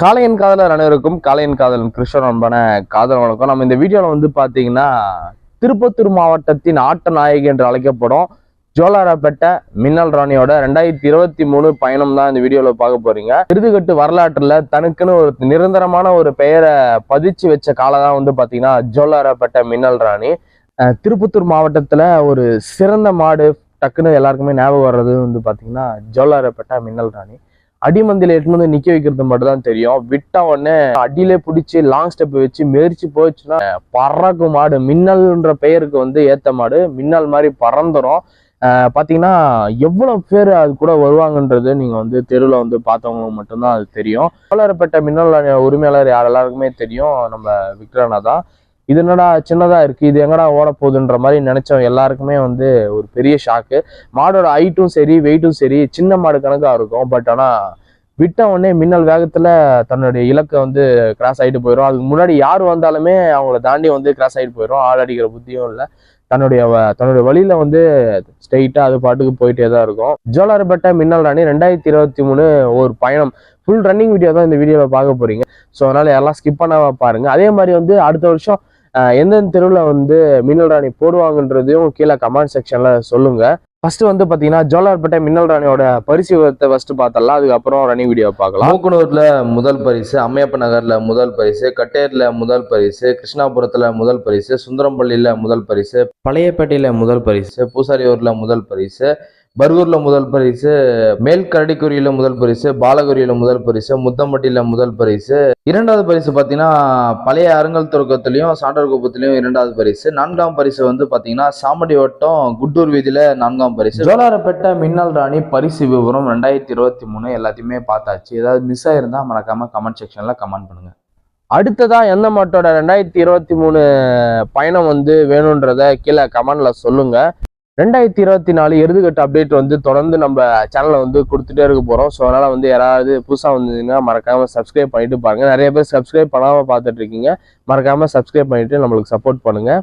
காளையன் காதலர் அனைவருக்கும் காளையன் காதலன் கிருஷ்ணன் அன்பான காதல் வணக்கம். நம்ம இந்த வீடியோவில் வந்து பார்த்தீங்கன்னா திருப்பத்தூர் மாவட்டத்தின் ஆட்ட நாயகி என்று அழைக்கப்படும் ஜோலாரப்பேட்டை மின்னல் ராணியோட ரெண்டாயிரத்தி இருபத்தி மூணு பயணம் தான் இந்த வீடியோவில் பார்க்க போறீங்க. விருதுகட்டு வரலாற்றில் தனக்குன்னு ஒரு நிரந்தரமான ஒரு பெயரை பதிச்சு வச்ச காலம் தான் வந்து பார்த்தீங்கன்னா ஜோலாரப்பேட்டை மின்னல் ராணி. திருப்பத்தூர் மாவட்டத்தில் ஒரு சிறந்த மாடு டக்குன்னு எல்லாருக்குமே ஞாபகம் வர்றது வந்து பார்த்தீங்கன்னா ஜோலாரப்பேட்டை மின்னல் ராணி. அடிமந்தில எட்டு வந்து நிக்க வைக்கிறது மட்டும் தான் தெரியும். விட்ட உடனே அடியிலே பிடிச்சி லாங் ஸ்டெப் வச்சு மெரிச்சு போச்சுன்னா பறக்கும் மாடு. மின்னல்ன்ற பெயருக்கு வந்து ஏத்த மாடு. மின்னல் மாதிரி பறந்துரும். பார்த்தீங்கன்னா பாத்தீங்கன்னா எவ்வளவு பேர் அது கூட வருவாங்கன்றது நீங்க வந்து தெருவில் வந்து பார்த்தவங்களுக்கு மட்டும்தான் அது தெரியும். கோளாறுப்பட்ட மின்னல் உரிமையாளர் யார்? எல்லாருக்குமே தெரியும். நம்ம விக்ரனா தான் இது என்னடா சின்னதாக இருக்குது இது எங்கடா ஓட போகுதுன்ற மாதிரி நினச்சோம் எல்லாருக்குமே வந்து ஒரு பெரிய ஷாக்கு மாடோட ஹைட்டும் சரி வெயிட்டும் சரி சின்ன மாடு கணக்காக இருக்கும். பட் ஆனால் விட்ட உடனே மின்னல் வேகத்தில் தன்னுடைய இலக்கை வந்து கிராஸ் ஆகிட்டு போயிடும் அதுக்கு முன்னாடி யார் வந்தாலுமே அவங்கள தாண்டி வந்து கிராஸ் ஆகிட்டு போயிடும் ஆள் அடிக்கிற புத்தியும் இல்லை. தன்னுடைய வ- தன்னுடைய வழியில வந்து ஸ்ட்ரெயிட்டா அது பாட்டுக்கு போயிட்டே தான் இருக்கும். ஜோலார்பேட்டை மின்னல் ராணி ரெண்டாயிரத்தி இருபத்தி மூணு ஒரு பயணம். ஃபுல் ரன்னிங் வீடியோ தான் இந்த வீடியோவில் பார்க்க போறீங்க. ஸோ அதனால எல்லாம் ஸ்கிப் பண்ணாம பாருங்க. அதே மாதிரி வந்து அடுத்த வருஷம் எந்தெந்த தெருவில் வந்து மின்னல் ராணி போடுவாங்கன்றதையும் கீழே கமெண்ட் செக்ஷனில் சொல்லுங்கள் ஃபர்ஸ்ட் வந்து பாத்தீங்கன்னா ஜோலார்பேட்டை மின்னல் ராணியோட பரிசு விவரத்தை ஃபர்ஸ்ட் பார்த்தலாம் அதுக்கப்புறம் ரணி வீடியோ பார்க்கலாம். மூக்குனூர்ல முதல் பரிசு அம்மையப்ப நகர்ல முதல் பரிசு கட்டேர்ல முதல் பரிசு கிருஷ்ணாபுரத்துல முதல் பரிசு சுந்தரம்பள்ளியில முதல் பரிசு பழையப்பேட்டையில முதல் பரிசு பூசாரியூர்ல முதல் பரிசு பர்கூரில் முதல் பரிசு மேல் கரடிக்குரியில் முதல் பரிசு பாலகுரியில் முதல் பரிசு முத்தம்பட்டியில் முதல் பரிசு. இரண்டாவது பரிசு பார்த்தீங்கன்னா பழைய அருங்கல் துறக்கத்துலையும் சாண்டர் குப்பத்திலையும் இரண்டாவது பரிசு. நான்காம் பரிசு வந்து பார்த்தீங்கன்னா சாமடி வட்டம் குட்டூர் வீதியில் நான்காம் பரிசு. ஜோலாரப்பேட்டை மின்னல் ராணி பரிசு விவரம் ரெண்டாயிரத்தி இருபத்தி மூணு எல்லாத்தையுமே பார்த்தாச்சு. ஏதாவது மிஸ் ஆயிருந்தா மறக்காம கமெண்ட் செக்ஷனில் கமெண்ட் பண்ணுங்கள் அடுத்ததா எந்த மாட்டோட ரெண்டாயிரத்தி இருபத்தி மூணு பயணம் வந்து வேணுன்றத கீழே கமெண்ட்ல சொல்லுங்க. ரெண்டாயிரத்தி இருபத்தி நாலு எருதுகட்டு அப்டேட் வந்து தொடர்ந்து நம்ம சேனலை வந்து கொடுத்துட்டே இருக்க போகிறோம் ஸோ அதனால் வந்து யாராவது புதுசாக வந்ததுன்னா மறக்காமல் சப்ஸ்கிரைப் பண்ணிட்டு பாருங்கள் நிறைய பேர் சப்ஸ்கிரைப் பண்ணாமல் பார்த்துட்டு இருக்கீங்க மறக்காமல் சப்ஸ்கிரைப் பண்ணிட்டு நம்மளுக்கு சப்போர்ட் பண்ணுங்கள்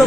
तो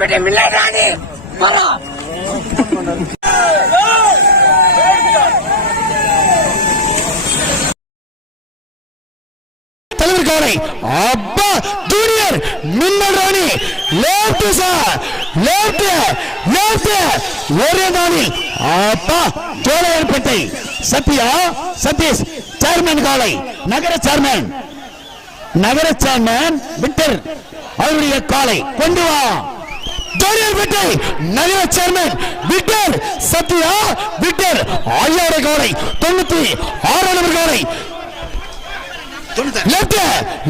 बेटे मिले रानी। मरा காலை அப்பா ஜூனியர் மின்னல் ராணி லேப்ட் சார் லேப்ட் லேப்ட் ஒரே நாளில் அப்பா சோழையர்பேட்டை சத்யா சதீஷ் சேர்மன் காலை. நகர சேர்மன் நகர சேர்மன் விட்டர் அவருடைய காலை. கொண்டு வா. ஜோடியர்பேட்டை நகர சேர்மன் விட்டர் சத்யா விட்டர் ஐயாயிரம் காலை தொண்ணூத்தி ஆறாம் நம்பர் காலை.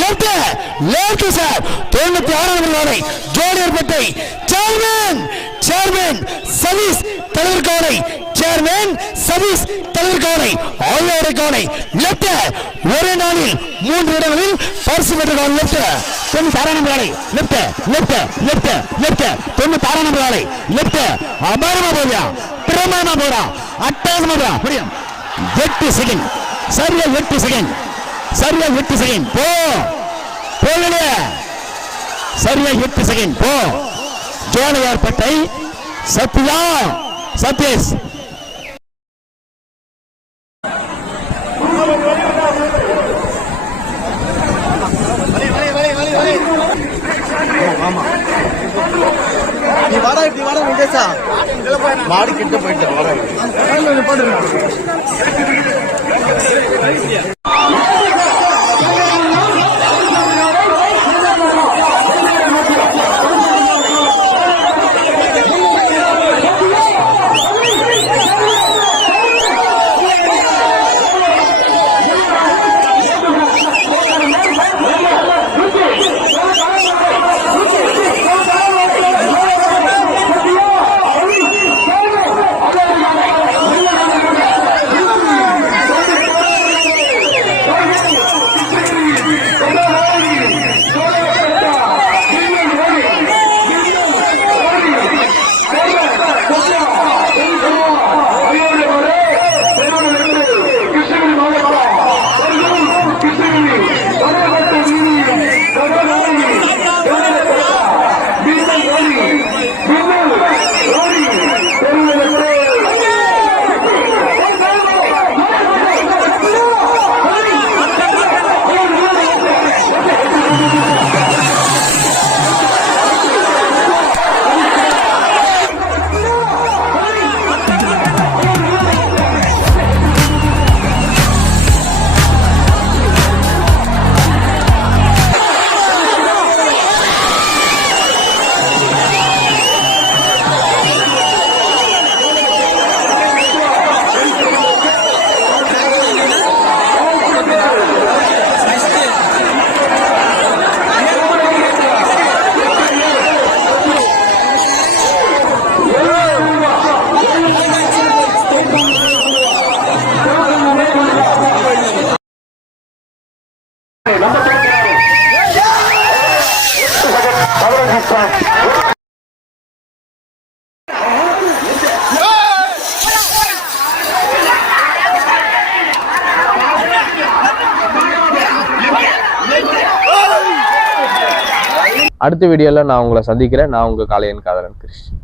லெஃப்ட் லெஃப்ட் சார் தொண்ணூத்தி ஆறாம் காலை ஜோடியர்பேட்டை சேர்மன் சேர்மன் சதீஷ் தலைவர் காலை சேர்மன் சதீஷ் தலைவர் காலை ஆயிரம் காலை லெப்ட் ஒரே நாளில் மூன்று இடங்களில் பரிசு பெற்ற காலை லெப்ட் தொண்ணூத்தி ஆறாம் நம்பர் காலை லெப்ட் லெப்ட் லெப்ட் லெப்ட் தொண்ணூத்தி ஆறாம் நம்பர் காலை லெப்ட் அபாரமா போறியா பிரமாமா போறா போறா எட்டு செகண்ட் சரியா எட்டு செகண்ட் சரியா எட்டு செகண்ட் போ போகல சரியா எட்டு செகண்ட் போ ஜோலையார்பேட்டை சத்யா சதீஷ் நீ வாடா இப்படி வாடா மாடு கிட்ட போயிட்டு வாடா அடுத்த வீடியோவில் நான் உங்களை சந்திக்கிறேன். நான் உங்க காளையன் காதலன் கிருஷ்ணன்